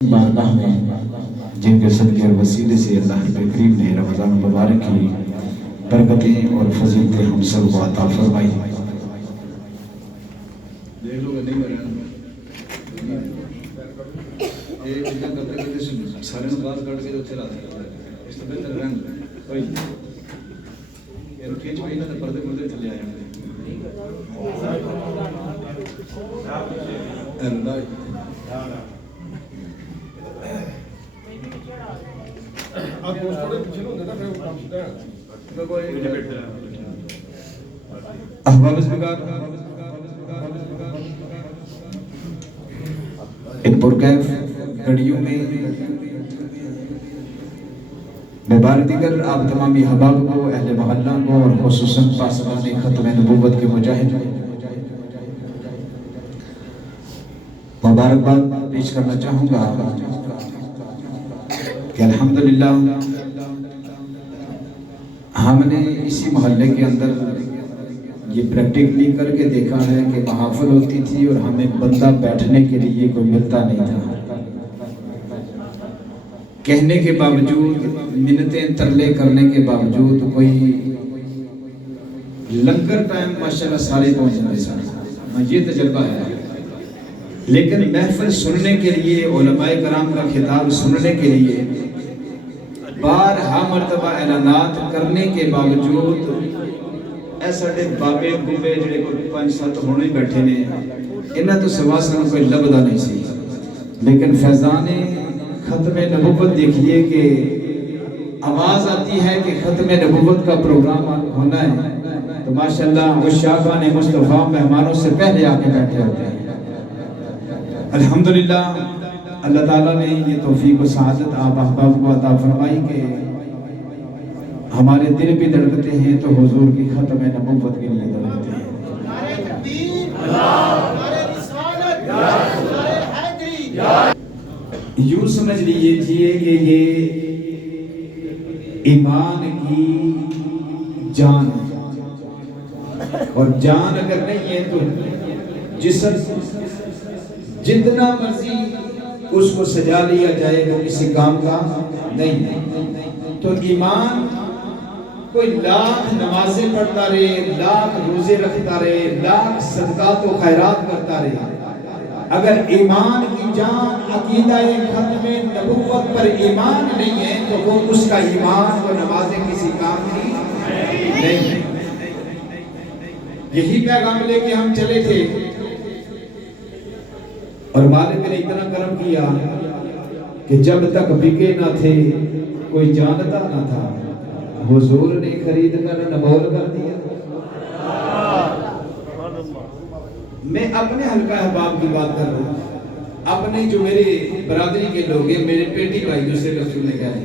بارگاہ میں جن کے صدقے اور وسیلے سے اللہ کے کریم نے رمضان مبارک کی برکتیں اور فضیلتیں ہم سب کو عطا فرمائی۔ دیکھ لو گے نہیں مرے یہ چیزیں کرتے کرتے سارے نماز کٹ کے جو چلا اس سے بہتر رنگ کوئی یہ کھینچ پہ نہ پردے پردے چلے آئے ان پرکیف گھڑیوں میں میں بار دیگر آپ تمامی احباب کو، اہل محلہ کو اور خصوصاً پاسبان ختم نبوت کے مجاہد مبارکباد پیش کرنا چاہوں گا کہ الحمدللہ ہم نے اسی محلے کے اندر یہ پریکٹیکلی کر کے دیکھا ہے کہ محافل ہوتی تھی اور ہمیں بندہ بیٹھنے کے لیے کوئی ملتا نہیں تھا، کہنے کے باوجود، منتیں ترلے کرنے کے باوجود کوئی لنگر ٹائم ماشاءاللہ سارے پہنچ جاتے سارے، یہ تجربہ ہے۔ لیکن محفل سننے کے لیے، علماء کرام کا خطاب سننے کے لیے بارہا مرتبہ اعلانات کرنے کے باوجود ایسا دے بابے گوبے جڑے کوئی 5-7 ہونے بیٹھے نے انہاں تو سوا سن کوئی لبدا نہیں سی، لیکن فیضان ختم نبوت دیکھیے کہ آواز آتی ہے کہ ختم نبوت کا پروگرام ہونا ہے تو ماشاءاللہ عشاقان مصطفیٰ مہمانوں سے پہلے آ کے بیٹھے ہوتے ہیں۔ الحمدللہ اللہ تعالیٰ نے یہ توفیق و سعادت آپ احباب کو عطا فرمائی کہ ہمارے دل بھی دھڑکتے ہیں تو حضور کی ختم نبوت کے لیے دھڑکتے ہیں۔ یوں سمجھ لیجئے کہ یہ ایمان کی جان، اور جان اگر نہیں ہے تو جسم جتنا مرضی اس کو سجا لیا جائے وہ کسی کام کا نہیں ہے۔ تو ایمان کوئی لاکھ نمازیں پڑھتا رہے، لاکھ روزے رکھتا رہے، لاکھ صدقات و خیرات کرتا رہے، اگر ایمان کی جان عقیدہ ختم نبوت پر ایمان نہیں ہے تو وہ اس کا ایمان و نمازیں کسی کام کی نہیں ہے۔ یہی پیغام لے کے ہم چلے تھے اور مالک نے اتنا کرم کیا کہ جب تک بکے نہ تھے کوئی جانتا نہ تھا، حضور نے خرید کر نمول کر دیا۔ میں اپنے حلقہ احباب کی بات کر رہا ہوں، اپنے جو میرے برادری کے لوگ ہیں، میرے پیٹی بھائی دوسرے رسول نے کہا ہے،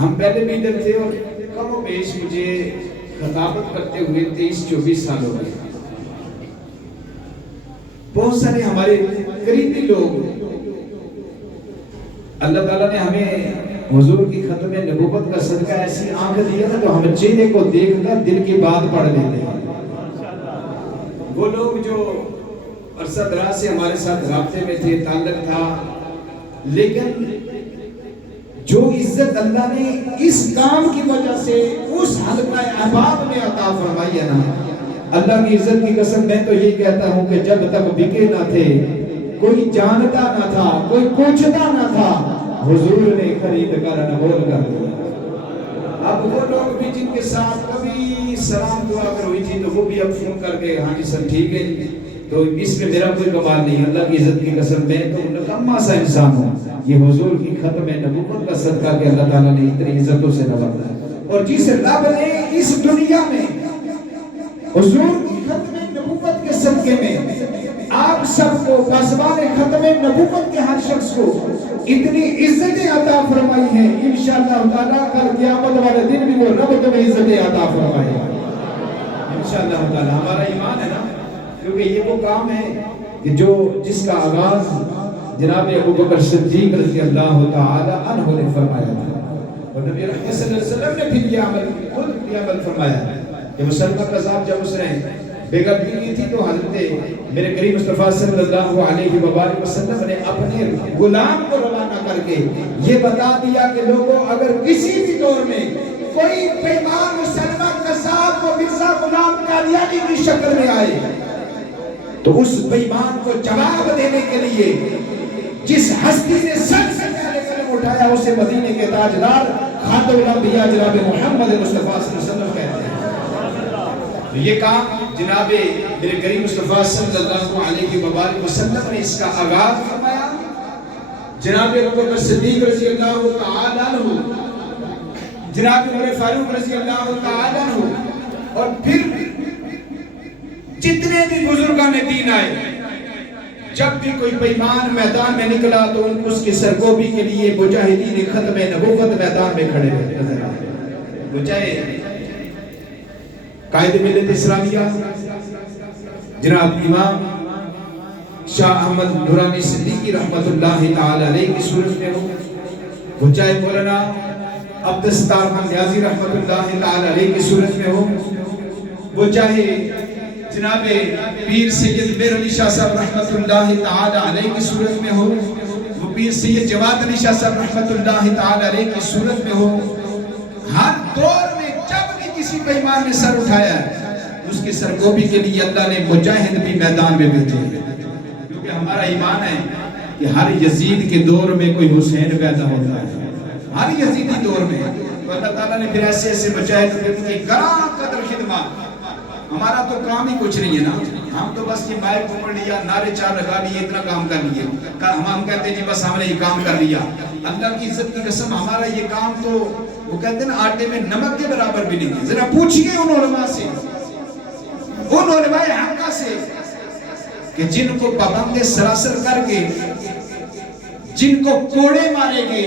ہم پہلے بھی ادھر تھے اور کم و بیش مجھے خطابت کرتے ہوئے 23-24 سال ہو گئے۔ بہت سارے ہمارے قریبی لوگ، اللہ تعالیٰ نے ہمیں حضور کی ختم نبوت کا صدقہ ایسی آنکھ دیا تھا تو ہم چہرے کو دیکھ کر دل کی بات پڑھ لیتے ہیں۔ وہ لوگ جو عرصہ دراز سے ہمارے ساتھ رابطے میں تھے، تعلق تھا، لیکن جو عزت اللہ نے اس کام کی وجہ سے اس حلقہ احباب میں عطا فرمائی ہے نا، اللہ کی عزت کی قسم میں تو یہ کہتا ہوں کہ جب تک بکے نہ تھے، کوئی جانتا نہ تھا، کوئی پوچھتا نہ تھا، حضور نے خرید کر نمول کر دیا۔ اب وہ لوگ بھی جن کے ساتھ کبھی سلام دعا کر ہوئی تھی تو وہ بھی اب فون کر کے ہاں جی سر ٹھیک ہے جی، تو اس میں میرا کوئی کمال نہیں، اللہ کی عزت کی قسم میں تو نکما سا انسان ہوں۔ یہ حضور کی ختم نبوت کا صدقہ کہ اللہ تعالیٰ نے اتنی عزتوں سے نوازا ہے، اور جس رب نے اس دنیا میں حضور کی ختم نبوت کے صدقے میں آپ سب کو، پاسبان ختم نبوت کے ہر شخص کو اتنی عزتیں عطا فرمائی ہیں، انشاءاللہ تعالیٰ کل قیامت والے دن بھی وہ رب تمہیں عزتیں عطا فرمائے گا انشاءاللہ تعالیٰ۔ ہمارا ایمان ہے نا، کیونکہ یہ وہ کام ہے کہ جس کا آغاز جناب ابوبکر صدیق رضی اللہ تعالیٰ عنہ نے فرمایا تھا، اور نبی رحمت صلی اللہ علیہ وسلم نے پھر یہ عمل فرمایا کہ مسلمہ قذاب جب اس نے بے گردی کی تھی تو حضرت میرے کریم مصطفیٰ صلی اللہ علیہ وآلہ وسلم نے اپنے غلام کو روانہ کر کے یہ بتا دیا کہ لوگوں اگر کسی بھی دور میں کوئی پیمان مسلمہ قذاب و مرزا غلام قادیانی کی شکل میں آئے تو اس پیمان کو جواب دینے کے لیے جس ہستی نے سب سے پہلے قدم اٹھایا اسے مدینے کے تاجدار خاتم الانبیاء جناب محمد مصطفیٰ صلی اللہ علیہ وسلم کہتے ہیں. تو یہ کام جناب میرے کریم مصطفیٰ صلی اللہ علیہ وآلہ وسلم نے اس کا آغاز فرمایا. جناب ابوبکر صدیق رضی اللہ تعالی عنہ، جناب عمر فاروق رضی اللہ تعالی عنہ، اور پھر جتنے بھی بزرگان دین آئے، جب بھی کوئی پیمان میدان میں نکلا تو اس کی سرگوبی کے لیے مجاہدین ختم نبوت میدان میں کھڑے رہے نظر آتے. وہ چاہے قائد ملت اسلامیہ جناب امام شاہ احمد نورانی صدیقی رحمت اللہ تعالی علیہ کی صورت میں ہو، وہ چاہے مولانا عبدالستار خان نیازی رحمت اللہ تعالی علیہ کی صورت میں ہو، وہ چاہے جناب پیر سید میر علی شاہ صاحب رحمت اللہ تعالی علیہ کی صورت میں ہو، وہ پیر سید جواد علی شاہ صاحب رحمت اللہ تعالی علیہ کی صورت میں ہو. ہر دور میں جب بھی کسی پیمان نے سر اٹھایا ہے اس کی سرگوبی کے لیے اللہ نے مجاہد بھی میدان میں بھیجے. کیونکہ ہمارا ایمان ہے کہ ہر یزید کے دور میں کوئی حسین پیدا ہوتا ہے، ہر یزیدی دور میں. تو اللہ تعالیٰ نے پھر ایسے ایسے مجاہد کی گراں قدر خدمات. ہمارا تو کام ہی کچھ نہیں ہے نا، ہم تو بس یہ مائک پکڑ لیا، نعرے چار لگا لیے، اتنا کام کر لیے. ہم کہتے ہیں جی بس ہم نے یہ کام کر لیا. اللہ کی عزت کی قسم ہمارا یہ کام تو وہ کہتے ہیں نا آٹے میں نمک کے برابر بھی نہیں ہے. ذرا پوچھئے ان علماء سے، ان علماء حقہ سے کہ جن کو پابند سراسر کر کے جن کو کوڑے مارے گے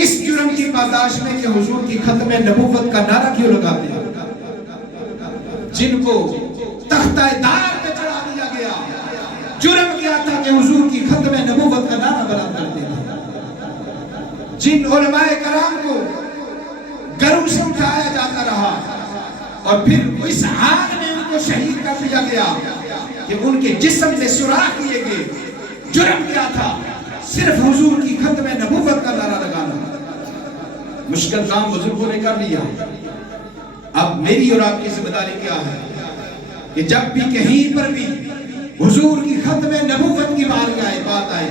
اس جرم کی پاداش میں کہ حضور کی ختم نبوت کا نعرہ کیوں لگاتے ہیں، جن کو تختہ دار پہ چڑھا دیا گیا، جرم کیا تھا کہ حضور کی ختم نبوت کا نعرہ بلند کرتے تھے. جن علماء کرام کو گروں سے اٹھایا جاتا رہا اور پھر اس حال میں ان کو شہید کر دیا گیا کہ ان کے جسم میں سوراخ کیے گئے. جرم کیا تھا؟ صرف حضور کی ختم نبوت کا نعرہ لگانا. مشکل کام بزرگوں نے کر لیا. اب میری اور آپ کی ذمہ داری کیا ہے کہ جب بھی کہیں پر بھی حضور کی ختم نبوت کی بات آئے،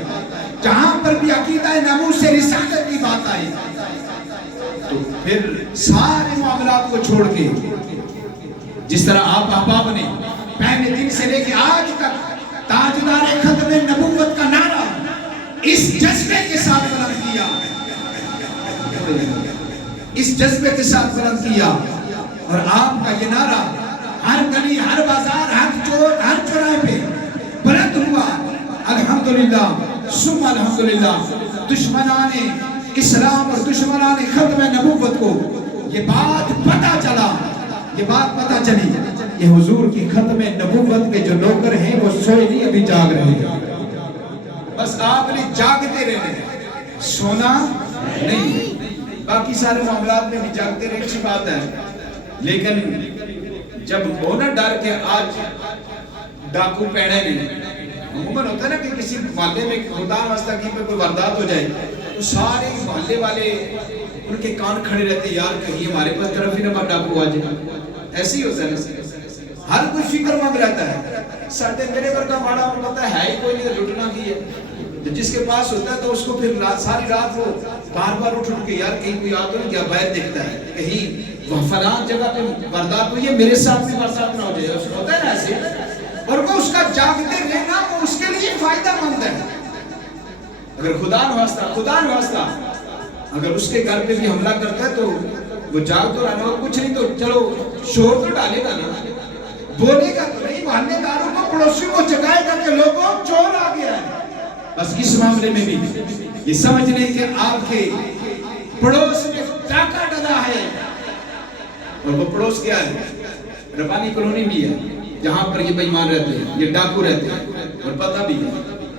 جہاں پر بھی عقیدہ ناموس سے رسالت کی بات آئے، تو پھر سارے معاملات کو چھوڑ کے جس طرح آپ احباب نے پہلے دن سے لے کے آج تک تاجدار ختم نبوت کا نعرہ اس جذبے کے ساتھ بلند کیا، اس جذبے کے ساتھ بلند کیا. اور آپ کا یہ نعرہ ہر گلی، ہر بازار، ہر چوراہے پہ بلند ہوا. الحمدللہ ثم الحمدللہ. دشمنان اسلام اور دشمنان ختم نبوت کو یہ بات پتہ چلی کہ حضور کی ختم نبوت کے جو نوکر ہیں وہ سوئے نہیں، ابھی جاگ رہے ہیں. بس آپ نے جاگتے رہنے، سونا نہیں. باقی سارے معاملات میں بھی جاگتے رہنے کی بات ہے، لیکن جب ہونا ڈر کے آج ڈاکو پیڑے نہیں. عموماً ہوتا ہے نا کہ کسی محلے میں خدا واسطہ کی پہ کوئی واردات ہو جائے تو سارے محلے والے ان کے کان کھڑے رہتے، یار کہیں ہمارے پاس طرف ہی نہ ڈاکو آ جائے. ایسے ہی ہوتا ہے، ہر کوئی فکر مند رہتا ہے. ساڑھے میرے ورگا ماڑا اور پتا ہے ہی کوئی نہیں، لٹنا کی ہے. جس کے پاس ہوتا ہے تو اس کو پھر ساری رات وہ بار بار اٹھ کے یار کہیں کوئی آتا ہے کیا باید دکھتا ہے، کہیں وہ فلان جگہ پہ واردات ہوئی ہے، میرے ساتھ بھی واردات نہ ہو جائے. اس کو ہوتا ہے نا ایسے، اور وہ اس کا جاگتے رہنا وہ اس کے لیے فائدہ مند ہے. اگر خدا نواسطہ اگر اس کے گھر پہ بھی حملہ کرتا ہے تو وہ جاگ تو رہنا اور کچھ نہیں تو چلو شور تو ڈالے گا نا، بولے گا تو نہیں، محلے داروں کو پڑوسیوں کو جگائے گا کہ لوگوں چور آ گیا ہے. بس اس معاملے میں بھی یہ سمجھ لیں کہ آپ کے پڑوس میں ڈاکہ ڈلا ہے، اور وہ پڑوس کیا ہے؟ ربانی کالونی بھی ہے جہاں پر یہ بے ایمان رہتے ہیں، یہ ڈاکو رہتے ہیں، اور پتہ بھی ہے.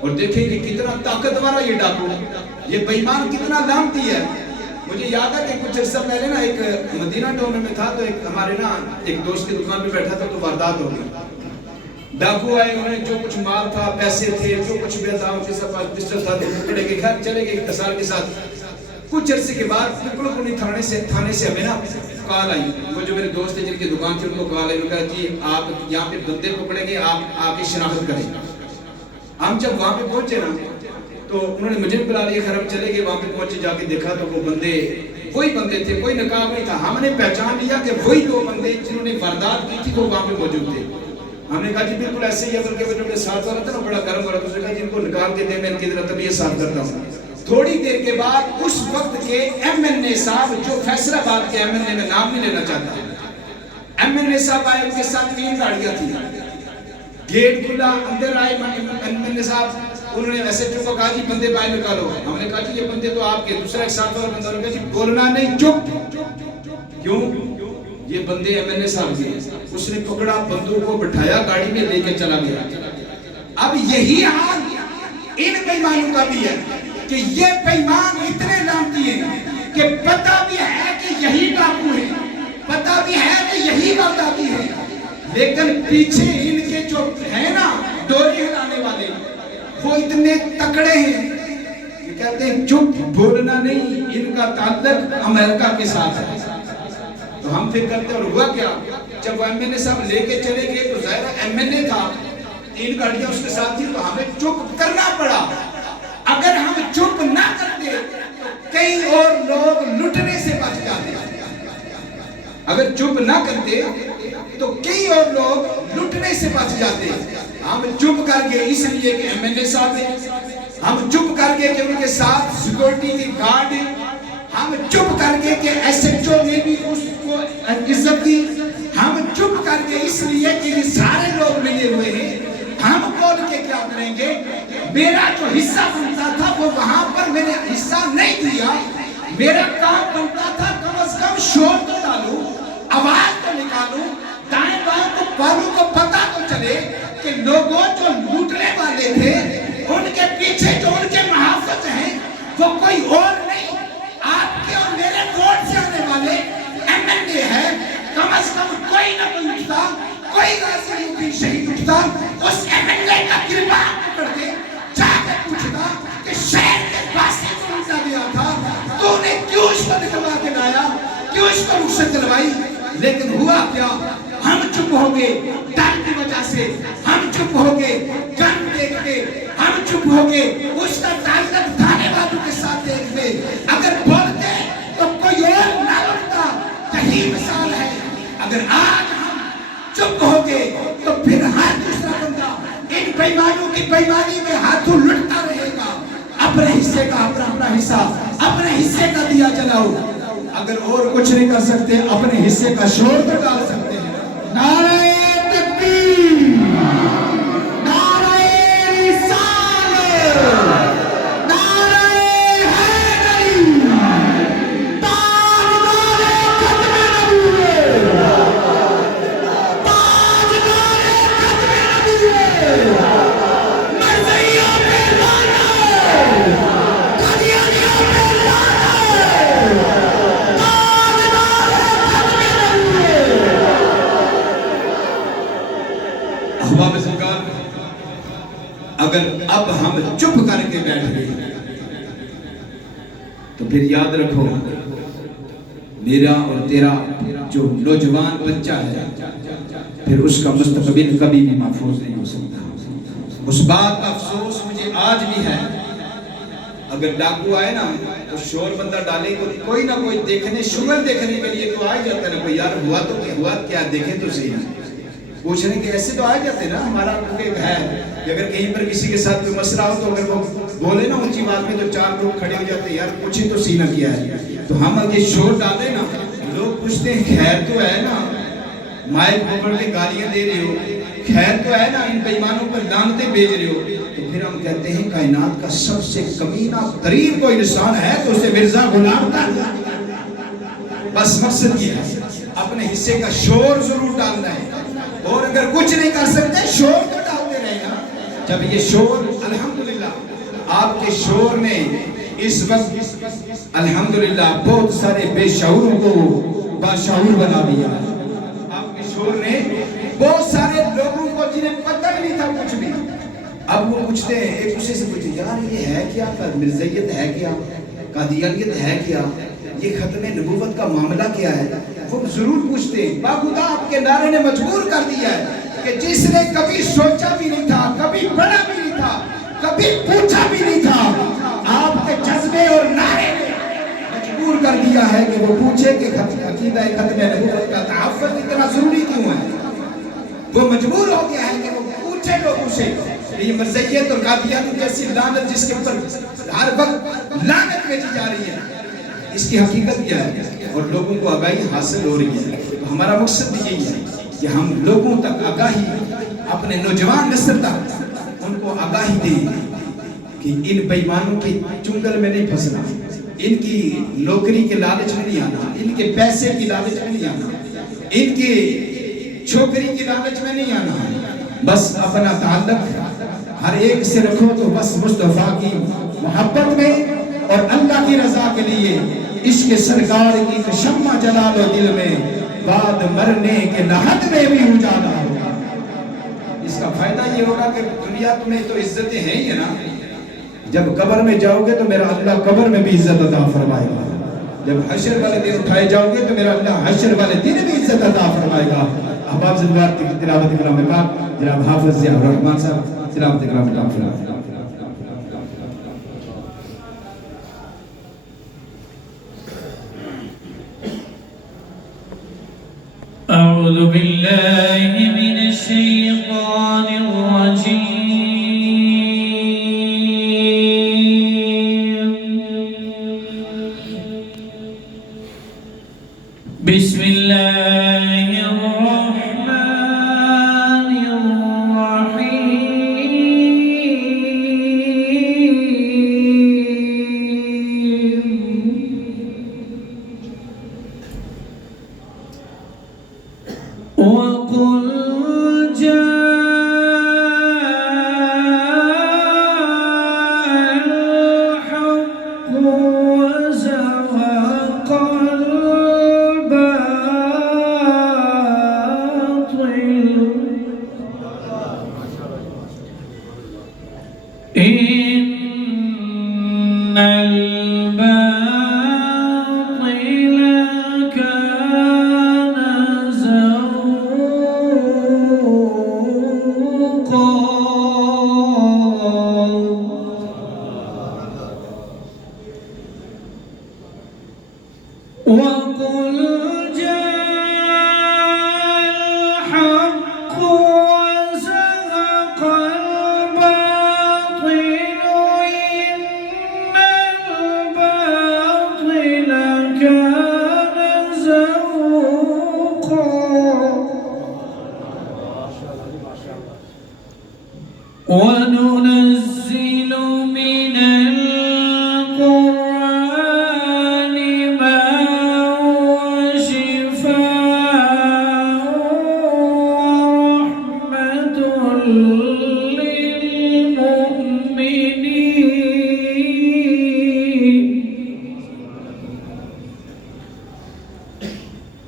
اور دیکھیں کہ کتنا طاقتور ہے یہ ڈاکو، یہ بے ایمان کتنا لعنتی ہے. مجھے یاد ہے کہ کچھ عرصہ پہلے نا ایک مدینہ ٹاؤن میں تھا، تو ایک ہمارے نا ایک دوست کی دکان پہ بیٹھا تھا، تو واردات ہو گئی، ڈاکو آئے، انہوں نے جو کچھ مال تھا، پیسے تھے، جو کچھ بھی تھا، ان کے سب پاس پسٹل تھا، تو پکڑے گئے، گھر چلے گئے اتصال کے ساتھ۔ کچھ عرصے کے بعد بالکل انہیں تھانے سے ہمیں نا کال آئی، وہ جو میرے دوست ہیں جن کی دکان تھی ان کو کال آئی، انہوں نے کہا جی آپ یہاں پہ بندے پکڑیں گے، آپ آ کے شناخت کریں۔ ہم جب وہاں پہ پہنچے نا تو انہوں نے مجھے بلا لیا، خیر ہم چلے گئے، وہاں پہ پہنچے، جا کے دیکھا تو وہ بندے وہی بندے تھے، کوئی نقاب نہیں تھا۔ ہم نے پہچان لیا کہ وہی دو بندے جنہوں نے واردات کی تھی وہ وہاں پہ موجود تھے۔ ہم نے کہا جی بالکل ایسے ہی ہے، بلکہ وہ جو میرے ساتھ والا تھا نا بڑا گرم ہو رہا تھا، اس نے کہا جی ان کو نکال کے دیں، میں ان کی ذرا طبیعت صاف کرتا ہوں۔ تھوڑی دیر کے بعد اس وقت کے ایم این اے صاحب، جو فیصلہ آباد کے ایم این اے، میں نام نہیں لینا چاہتا، ایم این اے صاحب آئے، ان کے ساتھ 3 گاڑیاں تھیں، گیٹ کھلا، اندر آئے ایم این اے صاحب، انہوں نے ایسے چپ کہا جی بندے باہر نکالو۔ ہم نے کہا جی یہ بندے تو آپ کے، دوسرا ایک ساتھ والا بندہ، انہوں نے کہا جی بولنا نہیں، چپ۔ کیوں؟ یہ بندے ایم این اے صاحب کے، اس نے پکڑا، بندوق کو بٹھایا، گاڑی میں لے کے چلا گیا۔ اب یہی حال ان بیمانوں کا بھی ہے کہ یہ بیمان اتنے لانتی ہیں کہ پتہ بھی ہے کہ یہی ڈاکو ہے، پتہ بھی ہے کہ یہی وارداتی ہے، لیکن پیچھے ان کے جو ہیں نا ڈوری ہلانے والے، وہ اتنے تکڑے ہیں کہ کہتے ہیں چپ، بولنا نہیں، ان کا تعلق امریکہ کے ساتھ ہے۔ تو ہم پھر کرتے، اور ہوا کیا، جب وہ ایم این اے صاحب لے کے چلے گئے تو ظاہر ایم این اے تھا، 3 گاڑیاں اس کے ساتھ تھی، تو ہمیں چپ کرنا پڑا۔ اگر ہم چپ نہ کرتے تو کئی اور لوگ لٹنے سے بچ جاتے، اگر چپ نہ کرتے تو کئی اور لوگ لٹنے سے بچ جاتے۔ ہم چپ کر گئے اس لیے کہ ایم این اے صاحب ہیں، ہم چپ کر گئے کہ ان کے ساتھ سیکورٹی کی گارڈ ہیں، ہم چپ کر گئے کہ ایس ایچ او نے بھی اس کو عزت دی، ہم چپ کر گئے اس لیے کہ یہ سارے لوگ ملے ہوئے ہیں، ہم بول کے کیا کریں گے؟ میرا جو حصہ بنتا تھا وہ وہاں پر میں نے حصہ نہیں دیا، میرا کام بنتا تھا کم از کم شور تو ڈالوں، آواز تو نکالوں، دائیں بائیں کو والوں کو پتہ تو چلے کہ لوگوں جو لوٹنے والے تھے ان کے پیچھے جو ان کے محافظ ہیں وہ کوئی اور نہیں، آپ کے اور میرے ووٹ سے آنے والے ایم این اے ہے۔ کم از کم کوئی نہ کوئی اٹھتا، کوئی غازی یوپی شہید اٹھتا، اس ایم این اے کا گربان پکڑ کے جا کے پوچھتا کہ شہر کے باسی کو لوٹا گیا تھا، تو نے کیوں اس کو نکلوا کے لایا، کیوں اس کو رخصت دلوائی؟ لیکن ہوا کیا، ہم چپ ہو گئے ڈر کی وجہ سے، ہم چپ ہو گئے گن دیکھ کے، ہم چپ ہو گئے اس کا تعلق تھانے والوں کے ساتھ دیکھ کے۔ اگر بولتے تو کوئی اور نہ لڑتا، یہی مثال ہے۔ اگر آج ہم چپ ہو گئے تو پھر ہر دوسرا بندہ ان بیمانوں کی بیمانی میں ہاتھوں لٹتا رہے گا۔ اپنے حصے کا اپنا حصہ، اپنے حصے کا دیا جلاؤ۔ اگر اور کچھ نہیں کر سکتے، اپنے حصے کا شور تو ڈال سکتے ہیں۔ نعرہ تکبیر، نعرہ رسالت، نعرہ حیدری، تاجدار ختم نبوت، تاجدار ختم نبوت، مرزائیوں پہ لعنت، قادیانیوں پہ لعنت، احباب سرکار، اگر اب ہم چپ کر کے بیٹھ گئے تو پھر یاد رکھو میرا اور تیرا جو نوجوان بچہ ہے پھر اس کا مستقبل کبھی بھی محفوظ نہیں ہو سکتا۔ اس بات کا افسوس مجھے آج بھی ہے، اگر ڈاکو آئے نا تو شور بندہ ڈالے تو کوئی نہ کوئی دیکھنے، شغل دیکھنے کے لیے تو آ جاتا ہے نا، کوئی یار ہوا تو کیا دیکھیں تو صحیح، پوچھنے کے ایسے تو آ جاتے نا۔ ہمارا ایک ہے کہ اگر کہیں پر کسی کے ساتھ کوئی مسئلہ ہو تو اگر وہ بولے نا اونچی بات میں تو 4 لوگ کھڑے ہو جاتے ہیں، یار پوچھیں تو سینہ کیا ہے۔ تو ہم اگر شور ڈالیں نا، لوگ پوچھتے ہیں خیر تو ہے نا، مائک پکڑ کے گالیاں دے رہے ہو، خیر تو ہے نا، ان بیمانوں پر لعنتیں بھیج رہے ہو، تو پھر ہم کہتے ہیں کائنات کا سب سے کمینہ ترین کوئی انسان ہے تو اسے مرزا غلام تھا۔ بس مقصد یہ ہے، اپنے حصے کا شور ضرور ڈالنا ہے، اور اگر کچھ نہیں کر سکتے شور تو ڈالتے رہے نا۔ جب یہ شور الحمدللہ آپ کے شور نے اس وقت الحمدللہ بہت سارے بے شعوروں کو باشعور بنا دیا ہے۔ آپ کے شعور نے بہت سارے لوگوں کو جنہیں پتہ ہی نہیں تھا کچھ بھی، اب وہ پوچھتے ہیں ایک دوسرے سے پوچھتے ہیں یار یہ ہے کیا، مرزائیت ہے کیا، قادیانیت ہے کیا، یہ ختم نبوت کا معاملہ کیا ہے؟ وہ ضرور پوچھتے ہیں۔ باخدا آپ کے نعرے نے مجبور کر دیا ہے کہ جس نے کبھی سوچا بھی نہیں تھا، کبھی پڑھا بھی نہیں تھا، کبھی پوچھا بھی نہیں تھا، آپ کے جذبے اور نعرے نے مجبور کر دیا ہے کہ وہ پوچھے کہ عقیدہ ختم نبوت کا تحفظ اتنا ضروری کیوں ہے۔ وہ مجبور ہو گیا ہے کہ وہ پوچھے لوگوں سے کہ یہ مرزائیت اور قادیانیت جیسی لعنت جس کے اوپر ہر وقت لعنت بھیجی جا رہی ہے، اس کی حقیقت کیا ہے اور لوگوں کو آگاہی حاصل ہو رہی ہے۔ تو ہمارا مقصد بھی یہی ہے کہ ہم لوگوں تک آگاہی، اپنے نوجوان نسل تک ان کو آگاہی دیں کہ ان بے ایمانوں کے چنگل میں نہیں پھنسنا، ان کی نوکری کے لالچ میں نہیں آنا، ان کے پیسے کی لالچ میں نہیں آنا، ان کی چھوکری کی لالچ میں نہیں آنا، بس اپنا تعلق ہر ایک سے رکھو تو بس مصطفیٰ کی محبت میں اور اللہ کی رضا کے لیے عشق سرکار کی شمع جلا لو دل میں، بعد مرنے کے لحد میں بھی اجالا ہوگا۔ اس کا فائدہ یہ ہوگا کہ دنیا میں تو عزتیں ہیں ہی نا، جب قبر میں جاؤ گے تو میرا اللہ قبر میں بھی عزت عطا فرمائے گا، جب حشر والے دن اٹھائے جاؤ گے تو میرا اللہ حشر والے دن بھی عزت عطا فرمائے گا۔ احباب زندگار تلاوت کلام پاک جناب حافظ ضیاء الرحمن صاحب تلاوت کلام پاک فرمائیں۔ أعوذ بالله من الشيطان الرجيم بسم الله الرحمن الرحيم وقل إن الباطل كان زهوقا وقل جاء الحق وزهق الباطل إن الباطل كان زهوقا وننزل من القرآن ما هو شفاء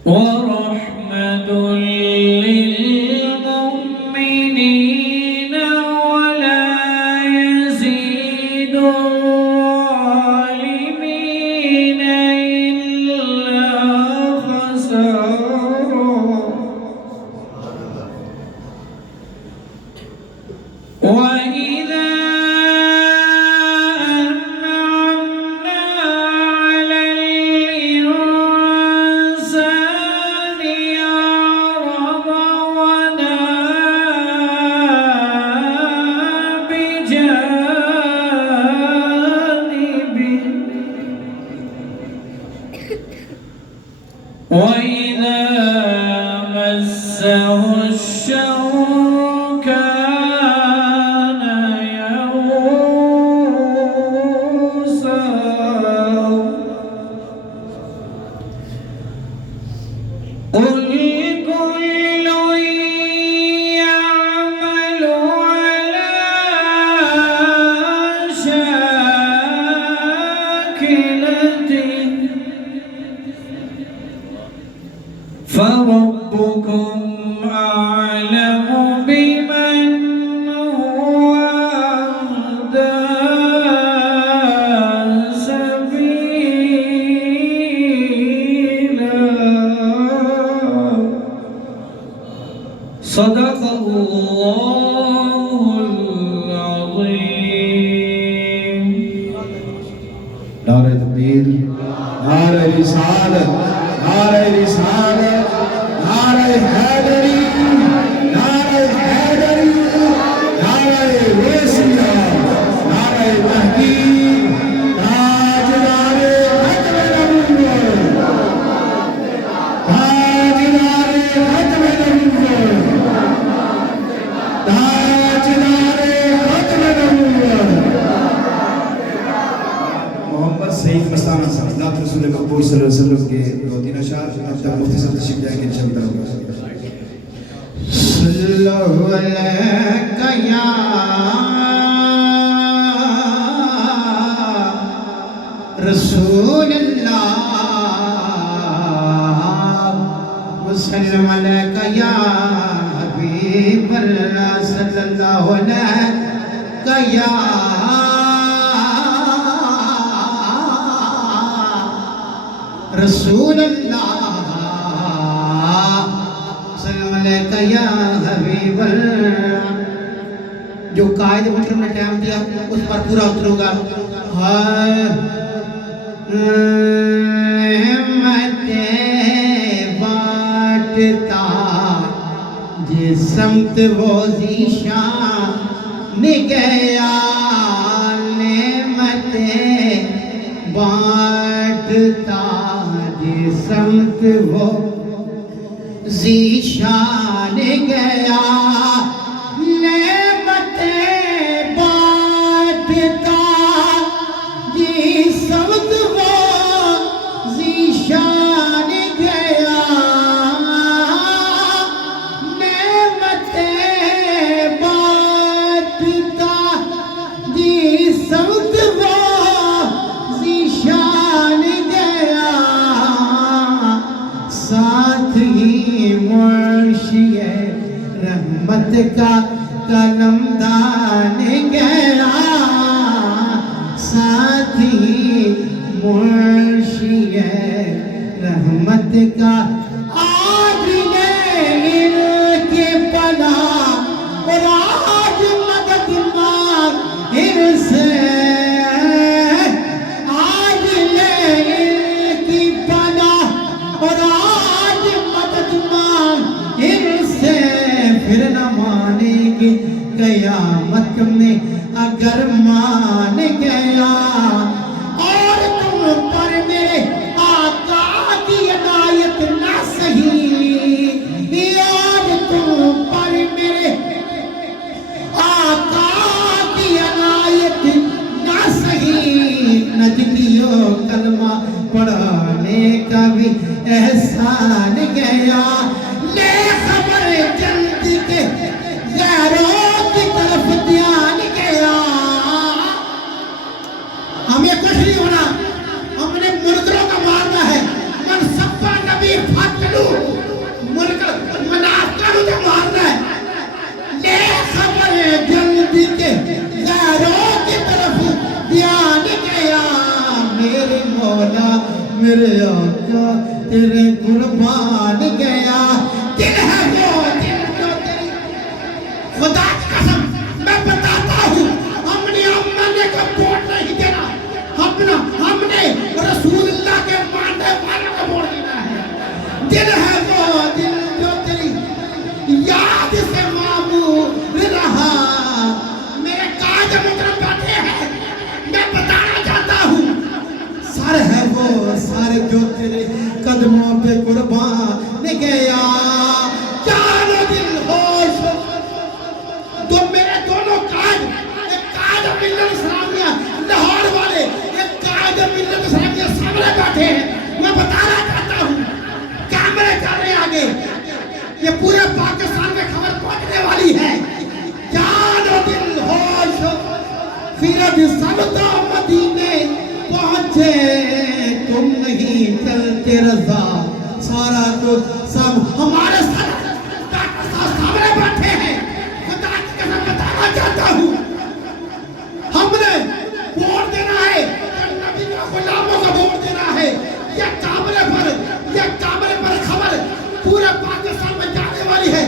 ورحمة للمؤمنين ولا يزيد الظالمين إلا خسارا وإذا أنعمنا على الإنسان أعرض ونأى بجانبه وإذا مسه الشر كان يئوسا قل كل يعمل على رسالت نعرہ رسالت نعرہ حیدری نعرہ حیدری نعرہ ویسیہ نعرہ تحقیق تاجدار ختم نبوت تاجدار ختم نبوت تاجدار ختم نبوت محمد سعید مستانہ صاحب نعت رسول مقبول صلی اللہ علیہ وسلم کے دو تین اشعار اب تک مفتی صاحب تشریف جائیں گے انشاءاللہ صلی اللہ علیہ یا رسول اللہ وسلم علیکہ یا حبیب اللہ صلی اللہ علیہ یا رسول اللہ صلی اللہ علیہ یا حبیب اللہ. جو قائد محترم نے ٹائم دیا اس پر پورا اتروں گا. بانٹتا جس سمت وہ ذیشان گیا نعمتیں بانٹتا جس سمت وہ ذیشان گیا نعمتیں بانٹتا جس سمت وہ ذیشان گیا نعمتیں بانٹتا جس سمت وہ ذیشان گیا ساتھ ہی مرشی رحمت کا قلمدان گیا ساتھ ہی مرشی رحمت کا آج ان کے پناہ اور آج مدد مانگ ان سے آج ان کی پناہ اور آج مدد مانگ ان سے پھر نہ مانیں گے قیامت میں اگر مان گیا اور تم پر میرے آقا کی عنایت نہ سہی اور تم پر میرے آقا کی عنایت نہ سہی نجدیوں کلمہ پڑھانے کا بھی احسان گیا لے خبر جلدی کے غیروں کی طرف دھیان گیا. ہمیں کچھ نہیں ہونا ہم نے مردروں کا مارنا ہے من سبا نبی فاتلو منافقوں کو مارنا ہے لے خبر جلدی کے غیروں کی طرف دھیان گیا میرے مولا میرے آقا تیرے قربان گیا دل ہے وہ دل جو تیری خدا کی قسم میں بتاتا ہوں ہم نے امانے کو ووٹ نہیں دینا ہم نے رسول اللہ کے ماننے والوں کو ووٹ دینا ہے دل ہے وہ دل جو تیری یاد سے معمور رہا میرے قائد محترم بیٹھے ہیں میں بتانا چاہتا ہوں سر ہے وہ سارے جو تیرے قدموں پہ قربان گیا جان و دل ہوش تو میرے دونوں قائد ایک قائد ملت اسلامیہ لاہور والے ایک قائد ملت اسلامیہ سامنے بیٹھے ہیں میں بتانا چاہتا ہوں کیمرے چل رہے آگے یہ پورے پاکستان میں خبر پہنچنے والی ہے جان و دل ہوش پھر سمتا مدینے پہنچے تم نہیں چلتے رضا سارا تو سب ہمارے سامنے بیٹھے ہیں خدا کی قسم بتانا چاہتا ہوں ہم نے ووٹ دینا ہے نبی کے غلاموں کو ووٹ دینا ہے یہ کامرے پر خبر پورے پاکستان میں جانے والی ہے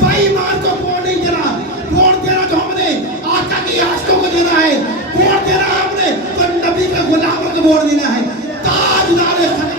بے ایمان کو ووٹ نہیں دینا ووٹ دینا تو ہم نے آقا کی عاشقوں کو دینا ہے ووٹ دینا ہم نے تو نبی کے غلاموں کو ووٹ دینا ہے تاجدار ختم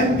MP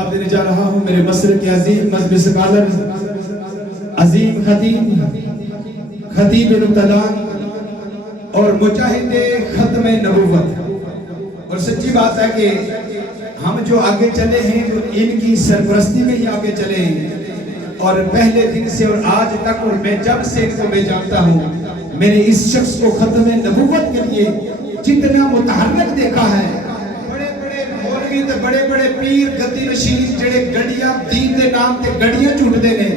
خطاب دینے جا رہا ہوں میرے مصر کے عظیم مذہبی سکالر عظیم خطیب الطلان اور مجاہد ختم نبوت. اور سچی بات ہے کہ ہم جو آگے چلے ہیں وہ ان کی سرپرستی میں ہی آگے چلے ہیں. اور پہلے دن سے اور آج تک اور میں جب سے ان کو میں جانتا ہوں میں نے اس شخص کو ختم نبوت کے لیے جتنا متحرک دیکھا ہے. بڑے بڑے مولوی تے بڑے بڑے پیر گدی نشین جڑے گڑیاں دین دے نام تے گڑیاں جھوٹ دے نے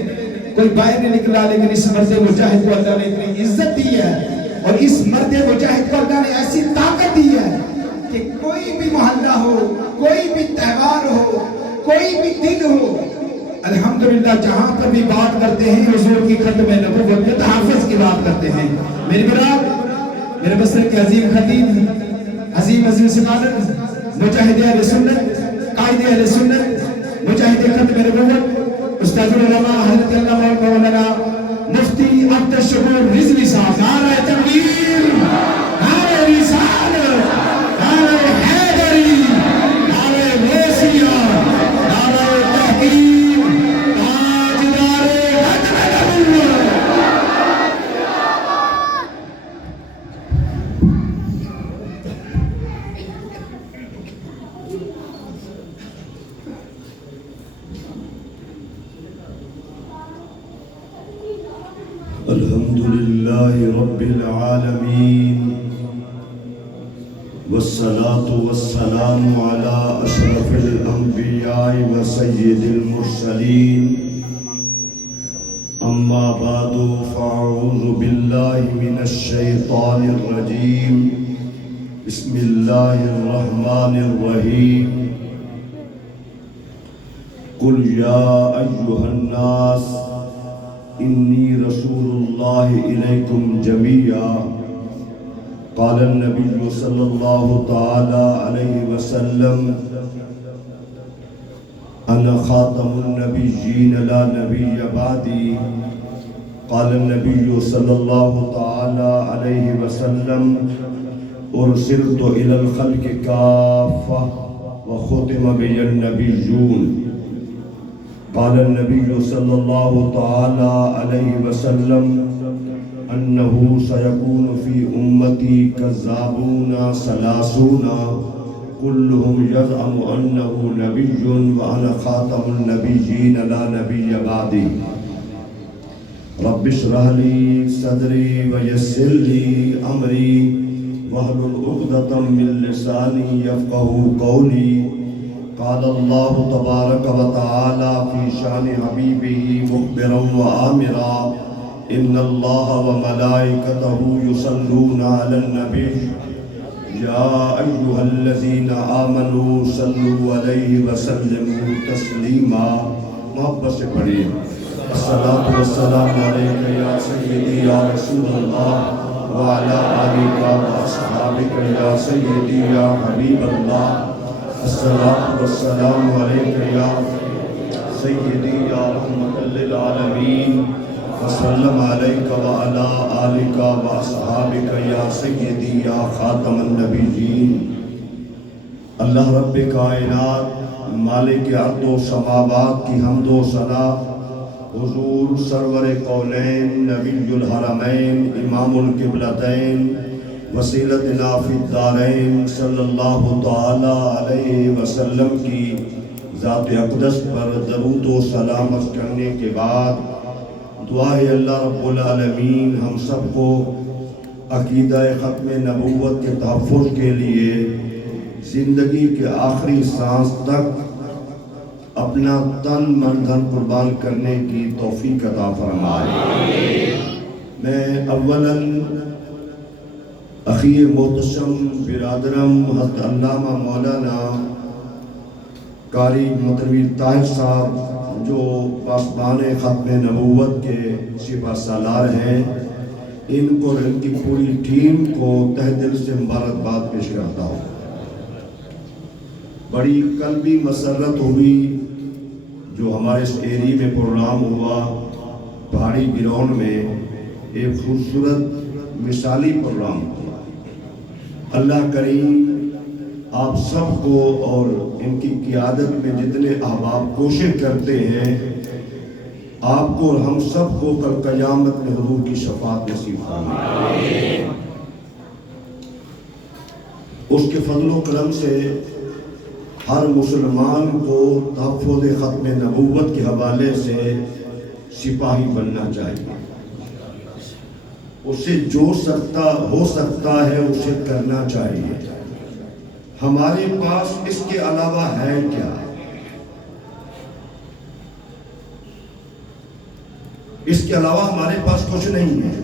کوئی باہر نہیں نکلا. لیکن اس مرد مجاہد کو اللہ نے اتنی عزت دی ہے اور اس مرد مجاہد کو اللہ نے ایسی طاقت دی ہے کہ کوئی بھی محلہ ہو, کوئی بھی تہوار ہو, کوئی بھی دن ہو, الحمدللہ جہاں پر بھی بات کرتے ہیں حضور کی ختم نبوت کے تحفظ کی بات کرتے ہیں. میری برات میرے مصر کے عظیم خطیب عظیم سکالر مجاہد اہل سنت قائد اہل سنت مجاہد ختم نبوت استاد العلماء حضرت علامہ مولانا مفتی عبد الشکور رضوی صاحب. نعرہ تکبیر, نعرہ رسالت, نعرہ حیدری, نعرہ غوثیہ, نعرہ تحقیق, تاجدار ختم نبوت. الحمد لله رب العالمين والصلاة والسلام على أشرف الأنبياء وسيد المرسلين. أما بعد فأعوذ بالله من الشيطان الرجيم. بسم الله الرحمن الرحيم. قل يا أيها الناس إني رسول الله إليكم جميعا. قال النبي صلى الله تعالى عليه وسلم أنا خاتم النبيين لا نبي بعدي. قال النبي صلى الله تعالى عليه وسلم أرسلت إلى الخلق كافة وختم بي النبيون. قال النبي صلى الله تعالى عليه وسلم أنه سيكون في أمتي كذابون ثلاثون كلهم يزعم أنه نبي وأنا خاتم النبيين لا نبي بعدي. رب اشرح لي صدري ويسر لي أمري واحلل عقدة من لساني يفقهوا قولي. قال الله تبارك وتعالى في شان حبيبه مخبرا وآمرا إن الله وملائكته يصلون على النبي يا أيها الذين آمنوا صلوا عليه وسلموا تسليما. محبت سے پڑھیے الصلاة والسلام علیکہ یا سیدی یا رسول اللہ وعلى آلک وأصحابک یا سیدی یا حبیب اللہ. الصلاة والسلام علیکہ یا سیدی یا رحمت للعالمین وسلم علیکہ وعلا آلکہ واصحابکہ یا سیدی یا خاتم النبیین. اللہ رب کائنات مالک ارض و سماوات کی حمد و ثنا حضور سرور کونین نبی الحرمین امام القبلتین وسیلتنا فی الدارین صلی اللہ تعالی علیہ وسلم کی ذات اقدس پر درود و سلامت کرنے کے بعد دعا ہے اللہ رب العالمین ہم سب کو عقیدہ ختم نبوت کے تحفظ کے لیے زندگی کے آخری سانس تک اپنا تن من دھن قربان کرنے کی توفیق عطا فرمائے. میں اولاً اخی محتشم برادرم حضرت علامہ مولانا قاری مطربی طاہر صاحب جو پاسبان ختم نبوت کے سپہ سالار ہیں ان کو اور ان کی پوری ٹیم کو تہ دل سے مبارکباد پیش کرتا ہوں. بڑی قلبی مسرت ہوئی جو ہمارے اس ایری میں پروگرام ہوا پہاڑی گراؤنڈ میں ایک خوبصورت مثالی پروگرام ہوا. اللہ کریم آپ سب کو اور ان کی قیادت میں جتنے احباب کوشش کرتے ہیں، آپ کو اور ہم سب کو کل قیامت میں حضور کی شفاعت نصیب فرمائے۔ اس کے فضل و کرم سے ہر مسلمان کو تحفظ ختم نبوت کے حوالے سے سپاہی بننا چاہیے۔ اسے جو ہو سکتا ہے اسے کرنا چاہیے۔ ہمارے پاس اس کے علاوہ ہے کیا؟ اس کے علاوہ ہمارے پاس کچھ نہیں ہے۔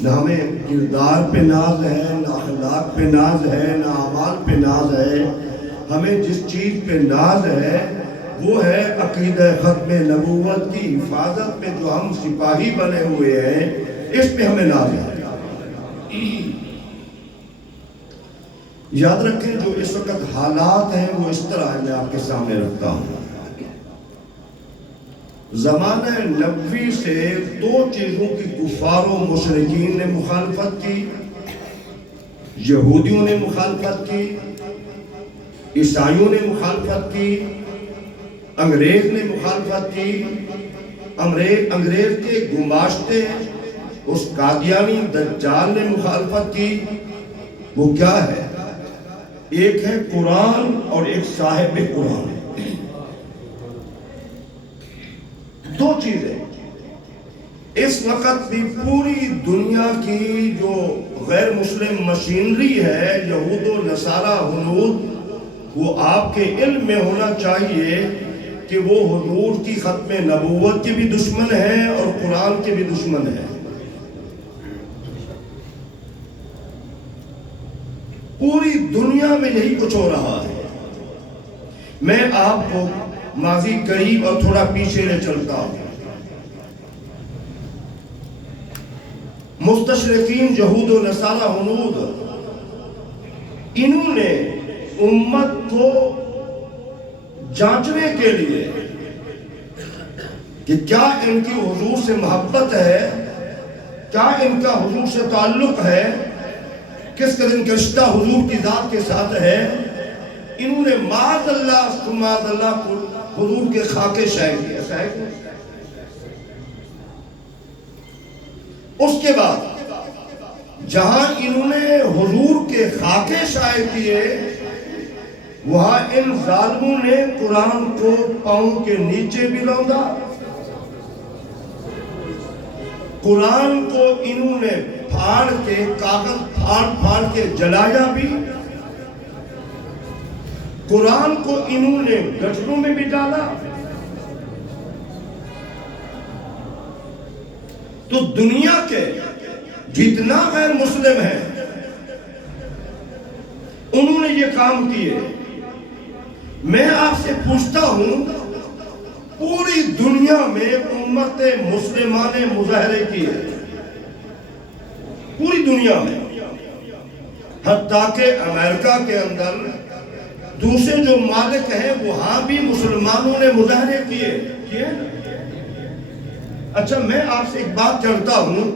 نہ ہمیں کردار پہ ناز ہے، نہ اخلاق پہ ناز ہے، نہ اعمال پہ ناز ہے۔ ہمیں جس چیز پہ ناز ہے وہ ہے عقیدہ ختم نبوت کی حفاظت میں جو ہم سپاہی بنے ہوئے ہیں، اس پہ ہمیں ناز ہے۔ یاد رکھیں جو اس وقت حالات ہیں وہ اس طرح ہے، میں آپ کے سامنے رکھتا ہوں۔ زمانہ نبوی سے دو چیزوں کی کفار و مشرکین نے مخالفت کی، یہودیوں نے مخالفت کی، عیسائیوں نے مخالفت کی، انگریز نے مخالفت کی۔ انگریز کے گماشتے اس قادیانی دجال نے مخالفت کی۔ وہ کیا ہے؟ ایک ہے قرآن اور ایک صاحب قرآن، دو چیزیں۔ اس وقت بھی پوری دنیا کی جو غیر مسلم مشینری ہے، یہود و نصارہ ہنود، وہ آپ کے علم میں ہونا چاہیے کہ وہ حضور کی ختم نبوت کے بھی دشمن ہیں اور قرآن کے بھی دشمن ہیں۔ پوری دنیا میں یہی کچھ ہو رہا ہے۔ میں آپ کو ماضی قریب اور تھوڑا پیچھے لے چلتا ہوں۔ مستشرقین یہود و نصارہ ہنود، انہوں نے امت کو جانچنے کے لیے کہ کیا ان کی حضور سے محبت ہے، کیا ان کا حضور سے تعلق ہے، کس قدر کا رشتہ حضور کی ذات کے ساتھ ہے، انہوں نے معاذ اللہ سماذ اللہ کو حضور کے خاکے شائع کیا۔ اس کے بعد جہاں انہوں نے حضور کے خاکے شائع کیے، وہاں ان ظالموں نے قرآن کو پاؤں کے نیچے بھی لوندا، قرآن کو انہوں نے پھاڑ کے کاغذ پھاڑ کے جلایا بھی، قرآن کو انہوں نے گٹروں میں بھی ڈالا۔ تو دنیا کے جتنا غیر مسلم ہے انہوں نے یہ کام کیے۔ میں آپ سے پوچھتا ہوں، پوری دنیا میں امت مسلمہ نے مظاہرے کیے، پوری دنیا میں، حتیٰ کہ امریکہ کے اندر دوسرے جو مالک ہیں وہاں بھی مسلمانوں نے مظاہرے کیے۔ اچھا میں آپ سے ایک بات کرتا ہوں،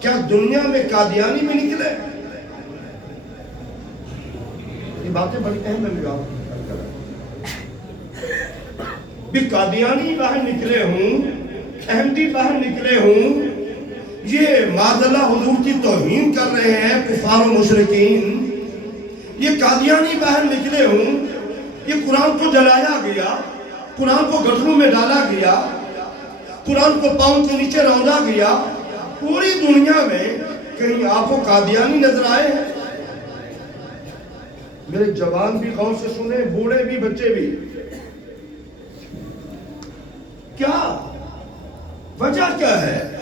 کیا دنیا میں قادیانی بھی نکلے؟ یہ باتیں بڑی اہم ہیں، بھی قادیانی باہر نکلے ہوں، احمدی باہر نکلے ہوں، یہ معذلہ حضور کی توہین کر رہے ہیں کفار و مشرکین، یہ قادیانی باہر نکلے ہوں، یہ قرآن کو جلایا گیا، قرآن کو گٹروں میں ڈالا گیا، قرآن کو پاؤں کے نیچے روندا گیا، پوری دنیا میں کہیں آپ کو قادیانی نظر آئے ہیں؟ میرے جوان بھی غور سے سنیں، بوڑھے بھی، بچے بھی۔ کیا وجہ کیا ہے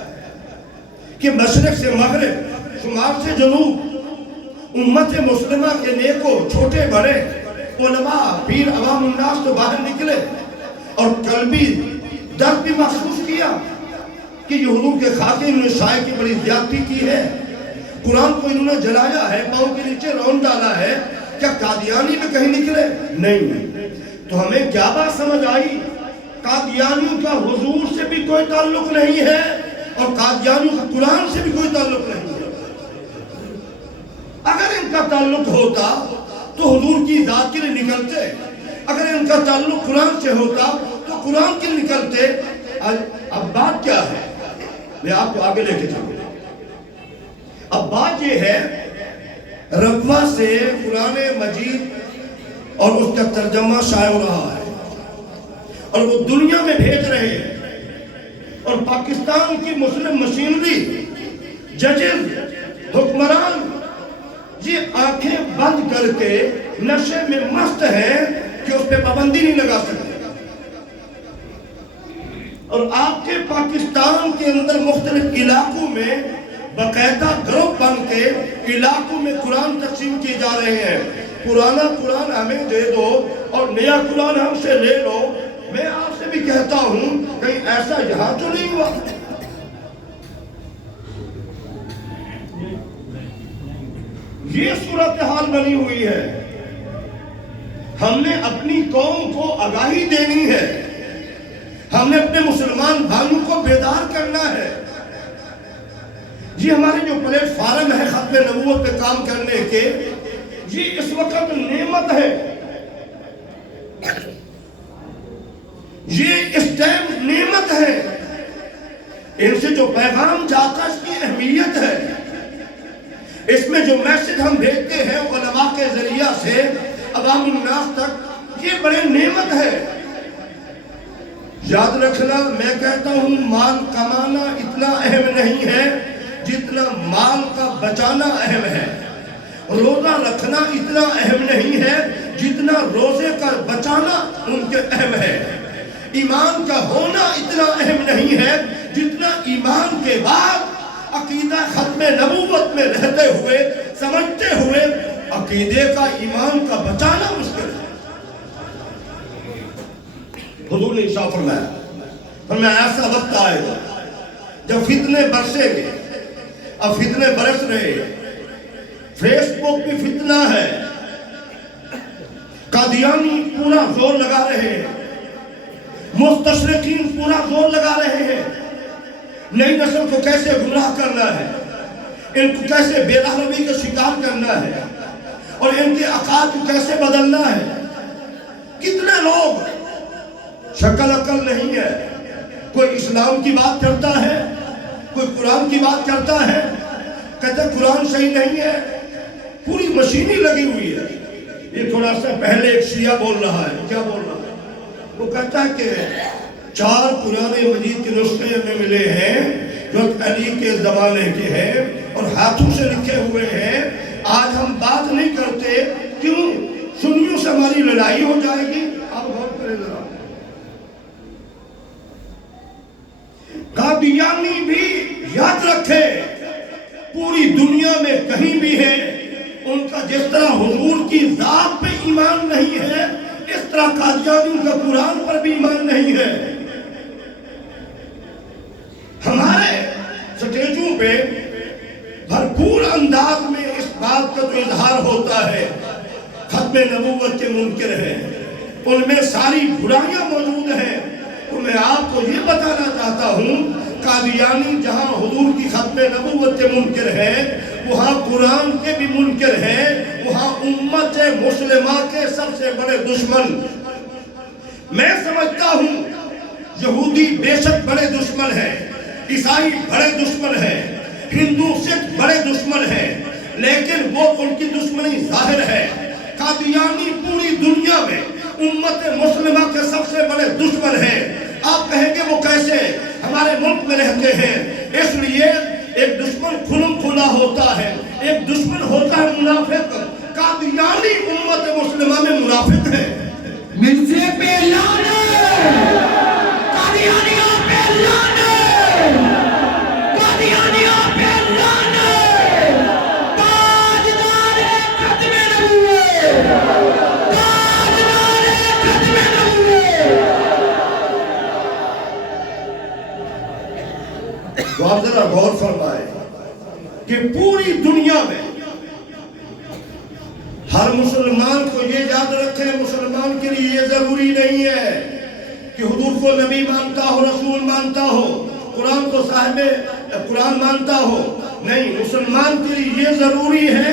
کہ مشرق سے مغرب، شمال سے جنوب، امت مسلمہ کے نیکو چھوٹے بڑے علماء پیر عوام الناس تو باہر نکلے اور قلبی درد بھی محسوس کیا کہ یہ حضور کے خاکے انہوں نے شائع کی بڑی زیادتی کی ہے، قرآن کو انہوں نے جلایا ہے، پاؤں کے نیچے رون ڈالا ہے۔ کیا قادیانی میں کہیں نکلے؟ نہیں۔ تو ہمیں کیا بات سمجھ آئی؟ قادیانیوں کا حضور سے بھی کوئی تعلق نہیں ہے اور قادیانیوں کا قرآن سے بھی کوئی تعلق نہیں ہے۔ اگر ان ان کا تعلق ہوتا تو حضور کی ذات کے لیے نکلتے، اگر ان کا تعلق قرآن سے ہوتا تو قرآن کے لیے نکلتے۔ اب بات کیا ہے، میں آپ کو آگے لے کے چلوں۔ اب بات یہ ہے، ربوہ سے قرآن مجید اور اس کا ترجمہ شائع ہو رہا ہے اور وہ دنیا میں بھیج رہے ہیں، اور پاکستان کی مسلم مشینری، ججز، حکمران یہ آنکھیں بند کر کے نشے میں مست ہیں کہ اس پہ پابندی نہیں لگا سکتے۔ اور آپ کے پاکستان کے اندر مختلف علاقوں میں باقاعدہ گروپ بن کے علاقوں میں قرآن تقسیم کیے جا رہے ہیں۔ پرانا قرآن ہمیں دے دو اور نیا قرآن ہم سے لے لو۔ میں آپ سے بھی کہتا ہوں کہیں ایسا یہاں تو نہیں ہوا؟ یہ صورتحال بنی ہوئی ہے۔ ہم نے اپنی قوم کو آگاہی دینی ہے، ہم نے اپنے مسلمان بھائیوں کو بیدار کرنا ہے۔ یہ ہمارے جو پلیٹ فارم ہے ختم نبوت پہ کام کرنے کے، یہ اس وقت نعمت ہے، یہ اس ٹائم نعمت ہے۔ ان سے جو پیغام جاتا ہے اس کی اہمیت ہے، اس میں جو میسج ہم بھیجتے ہیں علماء کے ذریعہ سے عوام الناس تک، یہ بڑے نعمت ہے۔ یاد رکھنا، میں کہتا ہوں مال کمانا اتنا اہم نہیں ہے جتنا مال کا بچانا اہم ہے۔ روزہ رکھنا اتنا اہم نہیں ہے جتنا روزے کا بچانا ان کے اہم ہے۔ ایمان کا ہونا اتنا اہم نہیں ہے جتنا ایمان کے بعد عقیدہ ختم نبوت میں رہتے ہوئے، سمجھتے ہوئے عقیدے کا، ایمان کا بچانا مشکل ہے۔ حضور نے ارشاد فرمایا ایسا وقت آئے گا جب فتنے برسیں گے۔ اب فتنے برس رہے ہیں، فیس بک پہ فتنہ ہے، قادیانی پورا زور لگا رہے ہیں، مستشرقین پورا زور لگا رہے ہیں، نئی نسل کو کیسے گمراہ کرنا ہے، ان کو کیسے بے رحمی کا شکار کرنا ہے، اور ان کے عقائد کو کیسے بدلنا ہے۔ کتنے لوگ شکل عقل نہیں ہے، کوئی اسلام کی بات کرتا ہے، کوئی قرآن کی بات کرتا ہے، کہتا ہے قرآن صحیح نہیں ہے، پوری مشینی لگی ہوئی ہے۔ یہ تھوڑا سا پہلے ایک شیعہ بول رہا ہے، کیا بول رہا ہے؟ وہ کہتا ہے کہ 4 قرآن مجید کے نسخے ہمیں ملے ہیں جو علی کے زمانے کے ہیں اور ہاتھوں سے لکھے ہوئے ہیں، آج ہم بات نہیں کرتے، کیوں؟ سنیوں سے ہماری لڑائی ہو جائے گی۔ آپ غور کریں ذرا، قادیانی بھی یاد رکھے پوری دنیا میں کہیں بھی ہے، ان کا جس طرح حضور کی ذات پہ ایمان نہیں ہے، اس طرح قادیانیوں کا قرآن پر بھی ایمان نہیں ہے۔ ہمارے سٹیجوں پہ بھرپور انداز میں اس بات کا جو اظہار ہوتا ہے، ختم نبوت کے منکر ہیں، ان میں ساری برائیاں موجود ہیں۔ تو میں آپ کو یہ بتانا چاہتا ہوں، قادیانی جہاں حضور کی ختم نبوت کے منکر ہیں، وہاں قرآن کے بھی منکر ہیں، وہاں امت مسلمہ کے سب سے بڑے دشمن۔ میں سمجھتا ہوں یہودی بے شک بڑے دشمن ہیں، عیسائی بڑے دشمن ہیں، ہندو سکھ بڑے دشمن ہیں، لیکن وہ ان کی دشمنی ظاہر ہے۔ قادیانی پوری دنیا میں امت مسلمہ کے سب سے بڑے دشمن ہیں۔ آپ کہیں گے وہ کیسے؟ ہمارے ملک میں رہتے ہیں، اس لیے ایک دشمن کھلم کھلا ہوتا ہے، ایک دشمن ہوتا ہے منافق۔ قادیانی امت مسلمہ میں منافق ہے۔ مرزے پہ لعنت، قادیانیوں پہ لعنت، قادیانیوں پہ لعنت، تاجدار ختم نبوت، تاجدار ختم نبوت۔ تو آپ ذرا غور فرمائیں کہ پوری دنیا میں ہر مسلمان کو یہ یاد رکھے، مسلمان کے لیے یہ ضروری نہیں ہے کہ حضور کو نبی مانتا ہو، رسول مانتا ہو، قرآن کو صاحب قرآن مانتا ہو۔ نہیں، مسلمان کے لیے یہ ضروری ہے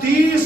30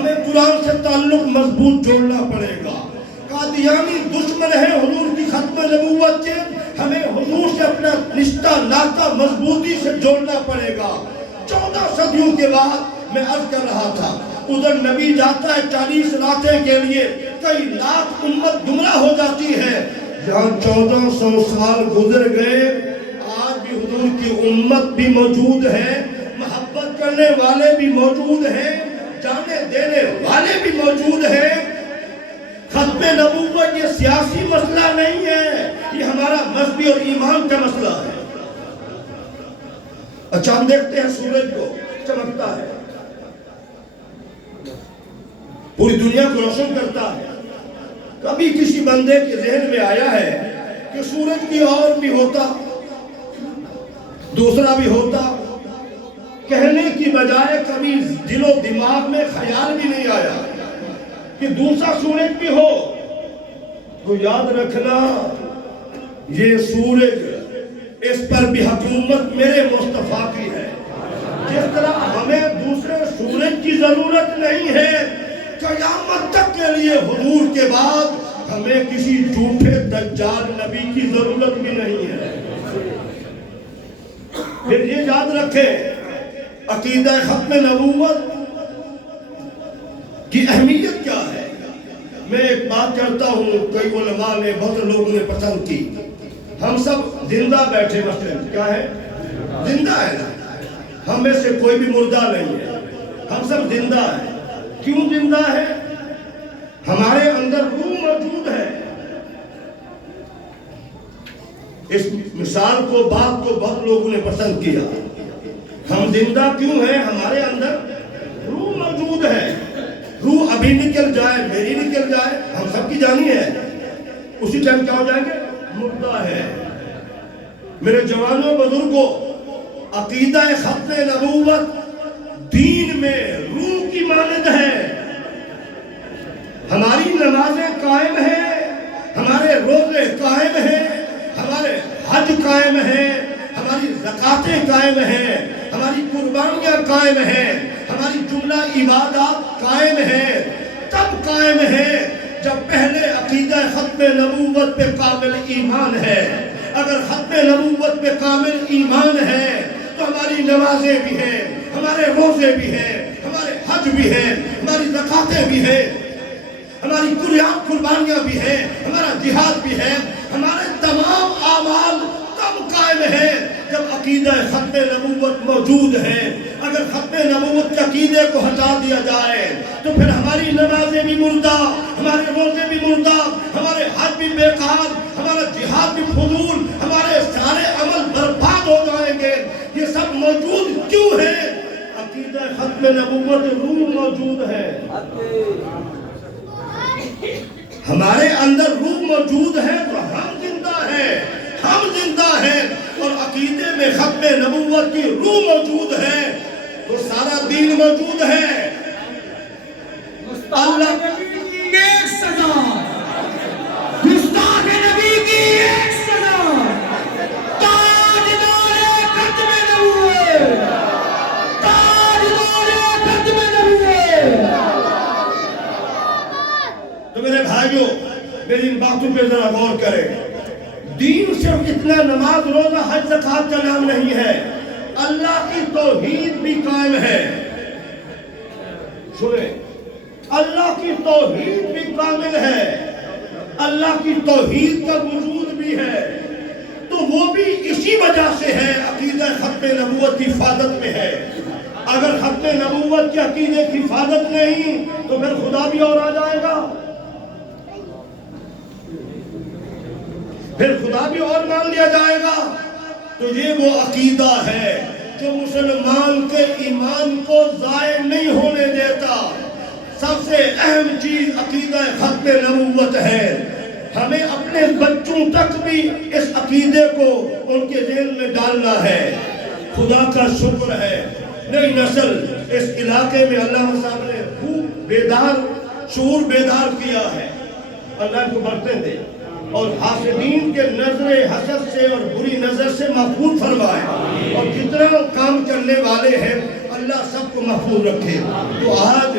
ہمیں قرآن سے تعلق مضبوط جوڑنا پڑے گا. قادیانی دشمن ہے حضور کی ختم نبوت کے, ہمیں حضور سے اپنا رشتہ ناطہ مضبوطی سے جوڑنا پڑے گا. 14 صدیوں کے بعد میں عرض کر رہا تھا, ادھر نبی جاتا ہے 40 راتیں کے لیے, کئی لاکھ امت گمراہ ہو جاتی ہے. جہاں 1400 سال گزر گئے, آج بھی حضور کی امت بھی موجود ہے, محبت کرنے والے بھی موجود ہیں, جانے دینے والے بھی موجود ہیں. ختم نبوت یہ سیاسی مسئلہ نہیں ہے, یہ ہمارا مذہبی اور ایمان کا مسئلہ ہے. اچھا ہم دیکھتے ہیں سورج کو چمکتا ہے, پوری دنیا کو روشن کرتا ہے. کبھی کسی بندے کے ذہن میں آیا ہے کہ سورج کی اور بھی ہوتا, دوسرا بھی ہوتا؟ کہنے کی بجائے کبھی دل و دماغ میں خیال بھی نہیں آیا کہ دوسرا سورج بھی ہو. تو یاد رکھنا, یہ سورج, اس پر بھی حکومت میرے مصطفیٰ کی ہے. جس طرح ہمیں دوسرے سورج کی ضرورت نہیں ہے, قیامت تک کے لیے حضور کے بعد ہمیں کسی جھوٹے دجال نبی کی ضرورت بھی نہیں ہے. پھر یہ یاد رکھیں, عقیدہ ختم نبوت کی اہمیت کیا ہے. میں ایک بات کرتا ہوں, کئی علماء نے, بہت لوگوں نے پسند کی. ہم سب زندہ بیٹھے, مثلا کیا ہے, زندہ ہے نا, ہم میں سے کوئی بھی مردہ نہیں ہے, ہم سب زندہ ہیں. کیوں زندہ ہے؟ ہمارے اندر روح موجود ہے. اس مثال کو, بات کو بہت لوگوں نے پسند کیا. ہم زندہ کیوں ہیں؟ ہمارے اندر روح موجود ہے. روح ابھی نکل جائے, میری نکل جائے, ہم سب کی جانی ہے, اسی ٹائم کیا ہو جائیں گے, مردہ ہے. میرے جوانوں بزرگوں, عقیدہ ختم نبوت دین میں روح کی مانند ہے. ہماری نمازیں قائم ہیں, ہمارے روزے قائم ہیں, ہمارے حج قائم ہیں, ہماری زکاتیں قائم ہیں, ہماری قربانیاں قائم ہیں, ہماری جملہ عبادات قائم ہیں. تب قائم ہیں جب پہلے عقیدہ ختم نبوت پہ کامل ایمان ہے. اگر ختم نبوت پہ کامل ایمان ہے تو ہماری نمازیں بھی ہیں, ہمارے روزے بھی ہیں, ہمارے حج بھی ہیں, ہماری زکاتیں بھی ہیں, ہماری قربانیاں بھی ہیں, ہمارا جہاد بھی ہے. ہمارے تمام اعمال تب قائم ہیں جب عقیدہ ختم نبوت موجود ہے. اگر ختم نبوت کے عقیدے کو ہٹا دیا جائے تو پھر ہماری نمازیں بھی مردہ, ہمارے روزے بھی مردہ, ہمارے حج بھی بیکار, ہمارا جہاد بھی فضول, ہمارے سارے عمل برباد ہو جائیں گے. یہ سب موجود کیوں ہے؟ عقیدہ ختم نبوت روح موجود ہے. ہمارے اندر روح موجود ہے تو ہم زندہ ہیں, ہم زندہ ہیں. اور عقیدے میں ختم نبوت کی روح موجود ہے تو سارا دین موجود ہے. اللہ کی ایک سزا, گستاخ نبی کی ایک سزا, تاجدار ختم نبوت, تاجدار ختم نبوت. تو میرے بھائیوں, میری ان باتوں پہ ذرا غور کریں. دین صرف اتنا نماز, روزہ, حج, زکات کا نام نہیں ہے. اللہ کی توحید بھی قائم ہے. سنیں, اللہ کی توحید بھی کامل ہے, اللہ کی توحید کا وجود بھی ہے. تو وہ بھی اسی وجہ سے ہے, عقیدہ ختم نبوت کی حفاظت میں ہے. اگر ختم نبوت کے عقیدے کی حفاظت نہیں تو پھر خدا بھی اور آ جائے گا, پھر خدا بھی اور مان لیا جائے گا. تو یہ وہ عقیدہ ہے جو مسلمان کے ایمان کو ضائع نہیں ہونے دیتا. سب سے اہم چیز عقیدہ ختم نبوت ہے. ہمیں اپنے بچوں تک بھی اس عقیدے کو ان کے ذہن میں ڈالنا ہے. خدا کا شکر ہے, نئی نسل اس علاقے میں اللہ صاحب نے خوب بیدار, شعور بیدار کیا ہے. اللہ ان کو برکتیں دے اور حاسدین کے نظر حسد سے اور بری نظر سے محفوظ فرمائے. اور جتنا کام کرنے والے ہیں اللہ سب کو محفوظ رکھے. تو آج